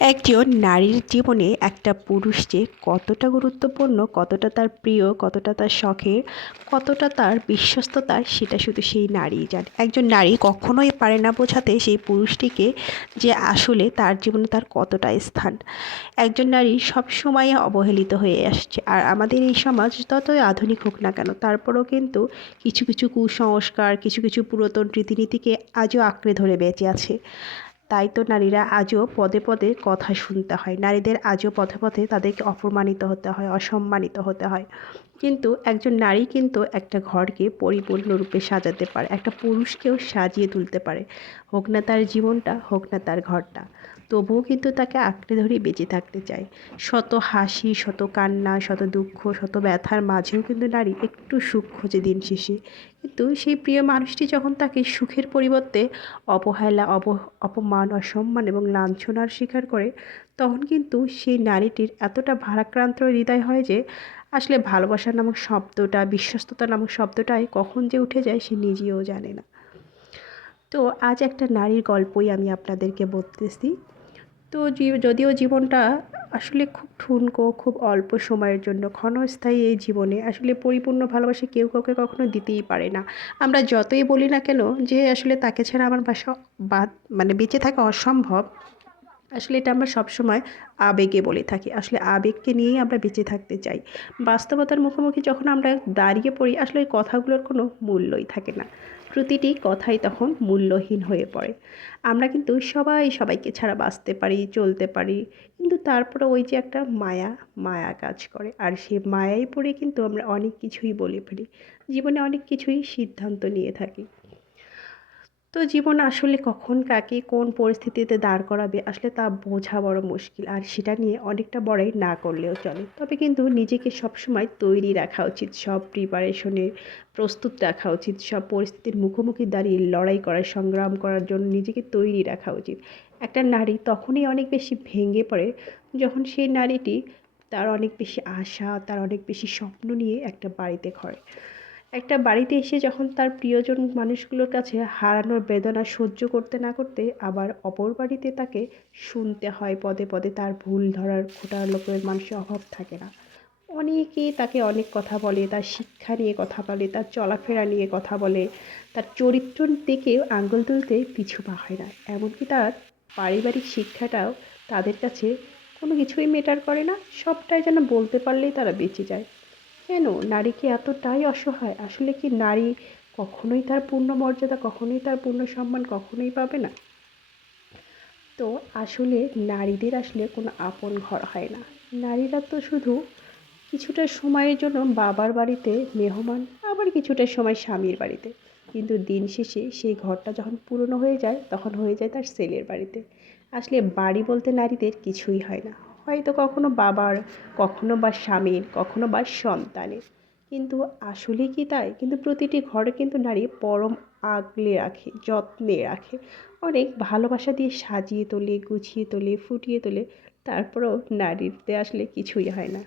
একজন নারীর জীবনে একটা পুরুষ যে কতটা গুরুত্বপূর্ণ, কতটা তার প্রিয়, কতটা তার শখের, কতটা তার বিশ্বস্ততার সেটা শুধু সেই নারীই জানে। একজন নারী কখনোই পারে না বোঝাতে সেই পুরুষটিকে যে আসলে তার জীবনে তার কতটা স্থান। একজন নারী সবসময় অবহেলিত হয়ে আসছে। আর আমাদের এই সমাজ ততই আধুনিক হোক না কেন, তারপরেও কিন্তু কিছু কিছু কুসংস্কার, কিছু কিছু পুরাতন রীতিনীতিকে আজও আঁকড়ে ধরে বেঁচে আছে। তাই তো নারীরা আজও পদে পদে কথা শুনতে হয়। নারীদের আজও পথে পথে তাদেরকে অপমানিত হতে হয়, অসম্মানিত হতে হয়। কিন্তু একজন নারী কিন্তু একটা ঘরকে পরিপূর্ণরূপে সাজাতে পারে, একটা পুরুষকেও সাজিয়ে তুলতে পারে। হোক না তার জীবনটা, হোক না তার ঘরটা, তবুও কিন্তু তাকে আঁকড়ে ধরে বেঁচে থাকতে চায়। শত হাসি, শত কান্না, শত দুঃখ, শত ব্যথার মাঝেও কিন্তু নারী একটু সুখ খোঁজে দিন শেষে। কিন্তু সেই প্রিয় মানুষটি যখন তাকে সুখের পরিবর্তে অবহেলা, অব, অপমান, অসম্মান এবং লাঞ্ছনার শিকার করে, তখন কিন্তু সেই নারীটির এতটা ভারাক্রান্ত হৃদয় হয় যে আসলে ভালোবাসা নামক শব্দটা, বিশ্বস্ততা নামক শব্দটাই কখন যে উঠে যায় সে নিজেও জানে না। তো আজ একটা নারীর গল্পই আমি আপনাদেরকে বলতেছি। তো যদিও জীবনটা আসলে খুব ঠুনকো, খুব অল্প সময়ের জন্য ক্ষণস্থায়ী এই জীবনে আসলে পরিপূর্ণ ভালোবাসা কেউ কাউকে কখনো দিতেই পারে না। আমরা যতই বলি না কেন যে আসলে তাকে ছাড়া আমার বাসা বাদ মানে বেঁচে থাকা অসম্ভব। আসলে এটা আমরা সবসময় আবেগে বলে থাকি। আসলে আবেগকে নিয়েই আমরা বেঁচে থাকতে চাই। বাস্তবতার মুখোমুখি যখন আমরা দাঁড়িয়ে পড়ি, আসলে ওই কথাগুলোর কোনো মূল্যই থাকে না। প্রতিটি কথাই তখন মূল্যহীন হয়ে পড়ে। আমরা কিন্তু সবাই সবাইকে ছাড়া বাঁচতে পারি, চলতে পারি। কিন্তু তারপরে ওই যে একটা মায়া মায়া কাজ করে। আর সে মায়ায় পড়ে কিন্তু আমরা অনেক কিছুই বলে ফেলি। জীবনে অনেক কিছুই সিদ্ধান্ত নিয়ে থাকি। তো জীবন আসলে কখন কাকে কোন পরিস্থিতিতে দাঁড় করাবে আসলে তা বোঝা বড় মুশকিল। আর সেটা নিয়ে অনেকটা বড়াই না করলেও চলে। তবে কিন্তু নিজেকে সবসময় তৈরি রাখা উচিত, সব প্রিপারেশনে প্রস্তুত রাখা উচিত, সব পরিস্থিতির মুখোমুখি দাঁড়িয়ে লড়াই করার, সংগ্রাম করার জন্য নিজেকে তৈরি রাখা উচিত। একটা নারী তখনই অনেক বেশি ভেঙে পড়ে যখন সেই নারীটি তার অনেক বেশি আশা, তার অনেক বেশি স্বপ্ন নিয়ে একটা বাড়িতে ঘরে। একটা বাড়িতে এসে যখন তার প্রিয়জন মানুষগুলোর কাছে হারানোর বেদনা সহ্য করতে না করতে আবার অপর বাড়িতে তাকে শুনতে হয় পদে পদে তার ভুল ধরার খোটা লোকের মানুষের অভাব থাকে না। অনেকেই তাকে অনেক কথা বলে, তার শিক্ষা নিয়ে কথা বলে, তার চলাফেরা নিয়ে কথা বলে, তার চরিত্র দিকেও আঙ্গুল তুলতে পিছু পা হয় না। এমনকি তার পারিবারিক শিক্ষাটাও তাদের কাছে কোনো কিছুই মেটার করে না, সবটাই যেন বলতে পারলেই তারা বেঁচে যায়। কেন? নারী কি এতটাই অসহায়? আসলে কি নারী কখনোই তার পূর্ণ মর্যাদা, কখনোই তার পূর্ণ সম্মান কখনোই পাবে না? তো আসলে নারীদের আসলে কোনো আপন ঘর হয় না। নারীরা তো শুধু কিছুটা সময়ের জন্য বাবার বাড়িতে মেহমান, আবার কিছুটা সময় স্বামীর বাড়িতে। কিন্তু দিন শেষে সেই ঘরটা যখন পুরনো হয়ে যায়, তখন হয়ে যায় তার ছেলের বাড়িতে। আসলে বাড়ি বলতে নারীদের কিছুই হয় না। হয়তো কখনো বাবার, কখনো বা স্বামীর, কখনো বা সন্তানের। কিন্তু আসলে কি তাই? কিন্তু প্রতিটি ঘরে কিন্তু নারী পরম আগলে রাখে, যত্নে রাখে। অনেক ভালোবাসা দিয়ে সাজিয়ে তোলে, গুছিয়ে তোলে, ফুটিয়ে তোলে, তারপরেও নারীতে আসলে কিছুই হয় না।